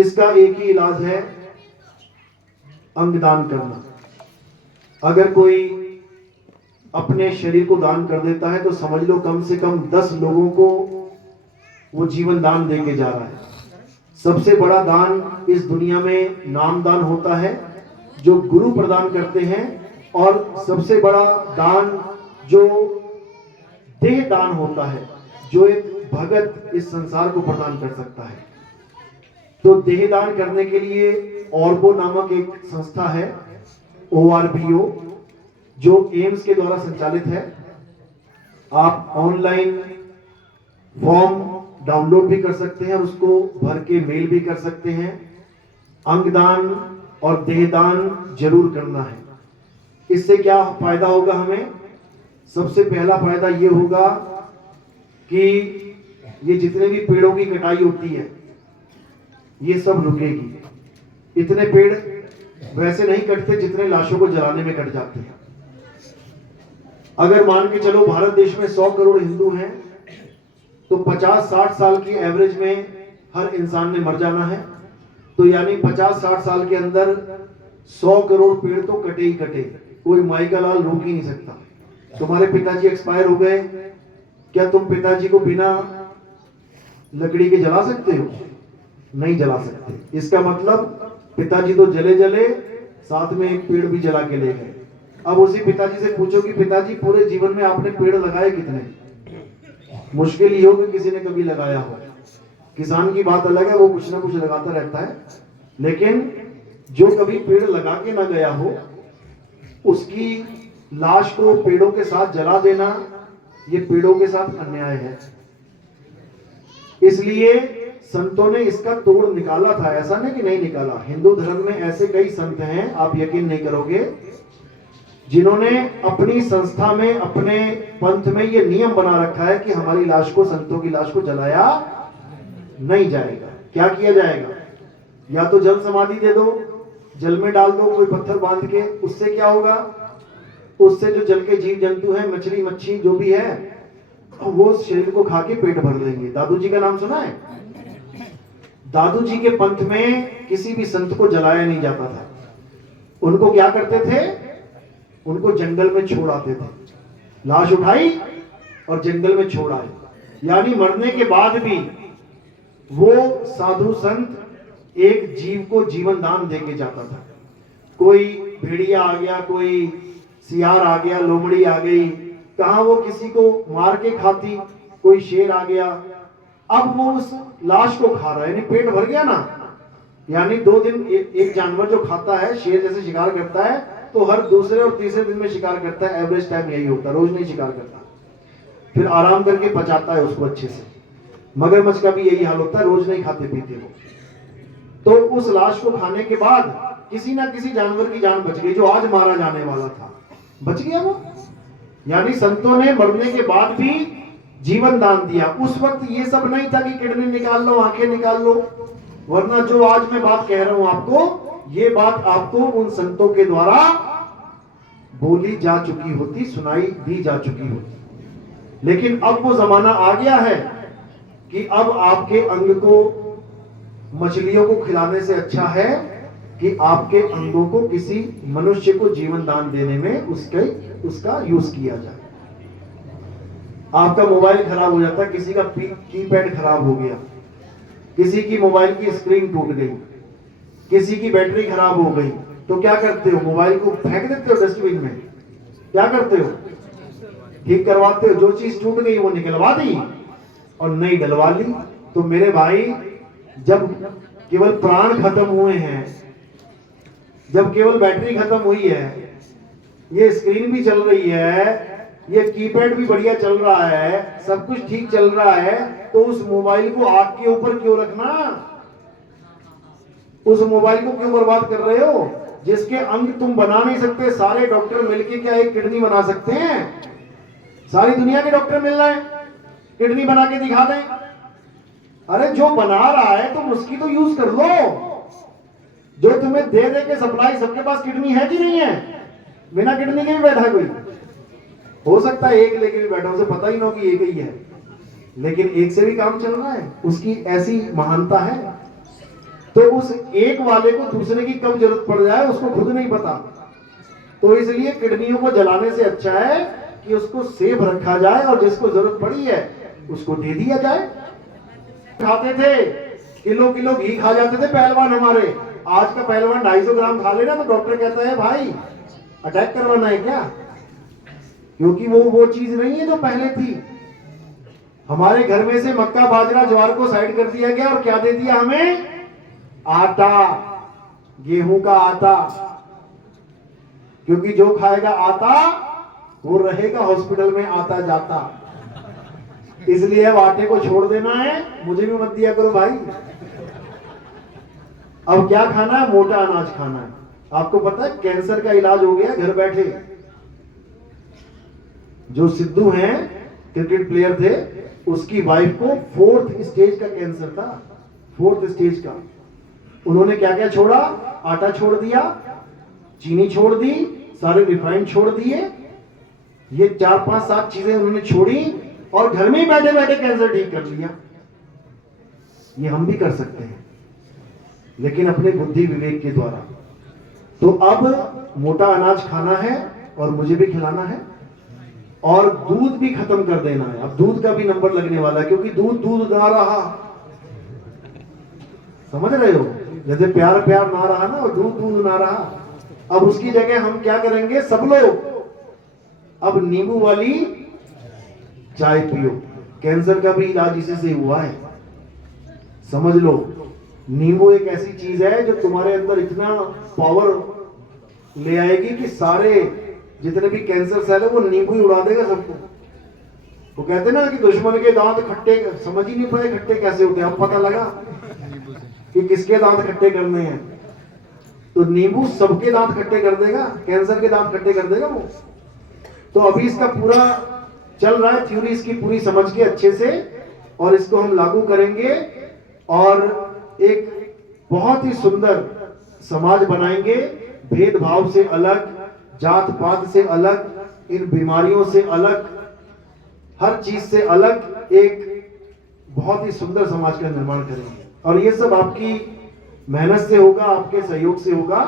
इसका एक ही इलाज है, अंगदान करना। अगर कोई अपने शरीर को दान कर देता है तो समझ लो कम से कम 10 लोगों को वो जीवन दान देके जा रहा है। सबसे बड़ा दान इस दुनिया में नाम दान होता है जो गुरु प्रदान करते हैं, और सबसे बड़ा दान जो देह दान होता है जो एक भगत इस संसार को प्रदान कर सकता है। तो देह दान करने के लिए ऑर्बो नामक एक संस्था है, ORBO, जो एम्स के द्वारा संचालित है। आप ऑनलाइन फॉर्म डाउनलोड भी कर सकते हैं और उसको भर के मेल भी कर सकते हैं। अंगदान और देहदान जरूर करना है। इससे क्या फायदा होगा हमें? सबसे पहला फायदा ये होगा कि ये जितने भी पेड़ों की कटाई होती है ये सब रुकेगी। इतने पेड़ वैसे नहीं कटते जितने लाशों को जलाने में कट जाते हैं। अगर मान के चलो भारत देश में 100 करोड़ हिंदू हैं तो 50-60 साल की एवरेज में हर इंसान ने मर जाना है। तो यानी 50-60 साल के अंदर 100 करोड़ पेड़ तो कटे ही कटे। कोई माई का लाल रोक ही नहीं सकता। तुम्हारे पिताजी एक्सपायर हो गए, क्या तुम पिताजी को बिना लकड़ी के जला सकते हो? नहीं जला सकते। इसका मतलब पिताजी तो जले जले, साथ में एक पेड़ भी जला के ले गए। अब उसी पिताजी से पूछो कि पिताजी पूरे जीवन में आपने पेड़ लगाए कितने? मुश्किल ही हो कि किसी ने कभी लगाया हो। किसान की बात अलग है, वो कुछ ना कुछ लगाता रहता है, लेकिन जो कभी पेड़ लगा के ना गया हो उसकी लाश को पेड़ों के साथ जला देना ये पेड़ों के साथ अन्याय है। इसलिए संतों ने इसका तोड़ निकाला था, ऐसा नहीं कि नहीं निकाला। हिंदू धर्म में ऐसे कई संत हैं, आप यकीन नहीं करोगे, जिन्होंने अपनी संस्था में, अपने पंथ में ये नियम बना रखा है कि हमारी लाश को, संतों की लाश को जलाया नहीं जाएगा। क्या किया जाएगा? या तो जल समाधि दे दो, जल में डाल दो कोई पत्थर बांध के। उससे क्या होगा? उससे जो जल के जीव जंतु हैं, मछली मच्छी जो भी है, वो शरीर को खा के पेट भर लेंगे। दादू जी का नाम सुना है? दादू जी के पंथ में किसी भी संत को जलाया नहीं जाता था। उनको क्या करते थे? उनको जंगल में छोड़ आते थे। लाश उठाई और जंगल में छोड़ आए। यानी मरने के बाद भी वो साधु संत एक जीव को जीवन दान देके जाता था। कोई भेड़िया आ गया, कोई सियार आ गया, लोमड़ी आ गई, कहां वो किसी को मार के खाती, कोई शेर आ गया, अब वो उस लाश को खा रहा है, यानी पेट भर गया ना। यानी 2 दिन एक जानवर जो खाता है, शेर जैसे शिकार करता है, तो हर दूसरे और तीसरे दिन में शिकार करता है। एवरेज टाइम यही होता है, रोज नहीं शिकार करता। फिर आराम करके पचाता है उसको अच्छे से। मगरमच्छ का भी यही हाल होता है, रोज नहीं खाते पीते वो। तो उस लाश को खाने के बाद किसी ना किसी जानवर की जान बच गई, जो आज मारा जाने वाला था बच गया वो। यानी संतों ने मरने के बाद भी जीवन दान दिया। उस वक्त ये सब नहीं था कि किडनी निकाल लो, आंखें निकाल लो, वरना जो आज मैं बात कह रहा हूं आपको, ये बात आपको उन संतों के द्वारा बोली जा चुकी होती, सुनाई दी जा चुकी होती। लेकिन अब वो जमाना आ गया है कि अब आपके अंग को मछलियों को खिलाने से अच्छा है कि आपके अंगों को किसी मनुष्य को जीवन दान देने में उसका यूज किया जाए। आपका मोबाइल खराब हो जाता है, किसी का कीपैड खराब हो गया, किसी की मोबाइल की स्क्रीन टूट गई, किसी की बैटरी खराब हो गई, तो क्या करते हो? मोबाइल को फेंक देते हो डस्टबिन में? क्या करते हो? ठीक करवाते हो। जो चीज टूट गई वो निकलवा दी और नई डलवा ली। तो मेरे भाई, जब केवल प्राण खत्म हुए हैं, जब केवल बैटरी खत्म हुई है, ये स्क्रीन भी चल रही है, ये कीपैड भी बढ़िया चल रहा है, सब कुछ ठीक चल रहा है, तो उस मोबाइल को आग के ऊपर क्यों रखना? उस मोबाइल को क्यों बर्बाद कर रहे हो? जिसके अंग तुम बना नहीं सकते। सारे डॉक्टर मिलके क्या एक किडनी बना सकते हैं? सारी दुनिया के डॉक्टर मिल रहे हैं, किडनी बना के दिखा दें। अरे जो बना रहा है तुम उसकी तो यूज कर लो। जो तुम्हें दे दे के सप्लाई, सबके पास किडनी है कि नहीं है? बिना किडनी के भी बैठा कोई? हो सकता है एक लेके भी बैठा, उसे पता ही ना कि एक ही है, लेकिन एक से भी काम चल रहा है। उसकी ऐसी महानता है। तो उस एक वाले को दूसरे की कब जरूरत पड़ जाए उसको खुद नहीं पता। तो इसलिए किडनियों को जलाने से अच्छा है कि उसको सेफ रखा जाए और जिसको जरूरत पड़ी है उसको दे दिया जाए। खाते थे किलो किलो घी खा जाते थे पहलवान हमारे। आज का पहलवान 250 ग्राम खा लेना तो डॉक्टर कहता है भाई अटैक करवाना है क्या, क्योंकि वो चीज नहीं है जो पहले थी। हमारे घर में से मक्का बाजरा ज्वार को साइड कर दिया गया और क्या दे दिया हमें, आटा, गेहूं का आटा, क्योंकि जो खाएगा आटा वो रहेगा हॉस्पिटल में आता जाता। इसलिए अब आटे को छोड़ देना है, मुझे भी मत दिया करो भाई। अब क्या खाना है, मोटा अनाज खाना है। आपको पता है कैंसर का इलाज हो गया घर बैठे। जो सिद्धू हैं क्रिकेट प्लेयर थे, उसकी वाइफ को 4th स्टेज का कैंसर था, 4th स्टेज का। उन्होंने क्या क्या छोड़ा, आटा छोड़ दिया, चीनी छोड़ दी, सारे रिफाइंड छोड़ दिए, ये 4, 5, 7 चीजें उन्होंने छोड़ी और घर में ही बैठे बैठे कैंसर ठीक कर लिया। ये हम भी कर सकते हैं, लेकिन अपने बुद्धि विवेक के द्वारा। तो अब मोटा अनाज खाना है और मुझे भी खिलाना है, और दूध भी खत्म कर देना है। अब दूध का भी नंबर लगने वाला है, क्योंकि दूध ना रहा, समझ रहे हो, जैसे प्यार ना रहा ना, और दूध ना रहा। अब उसकी जगह हम क्या करेंगे सब लोग, अब नींबू वाली चाय पियो। कैंसर का भी इलाज इसी से हुआ है, समझ लो। नींबू एक ऐसी चीज है जो तुम्हारे अंदर इतना पावर ले आएगी कि सारे जितने भी कैंसर सेल है वो नींबू ही उड़ा देगा सबको। वो कहते ना कि दुश्मन के दांत खट्टे, समझ ही नहीं पाए खट्टे कैसे होते हैं। अब पता लगा कि किसके दांत खट्टे करने हैं। तो नींबू सबके दांत खट्टे कर देगा, कैंसर के दांत खट्टे कर देगा वो। तो अभी इसका पूरा चल रहा है, थ्योरी इसकी पूरी समझ के अच्छे से, और इसको हम लागू करेंगे और एक बहुत ही सुंदर समाज बनाएंगे, भेदभाव से अलग, जात पात से अलग, इन बीमारियों से अलग, हर चीज से अलग एक बहुत ही सुंदर समाज का निर्माण करेंगे। और ये सब आपकी मेहनत से होगा, आपके सहयोग से होगा।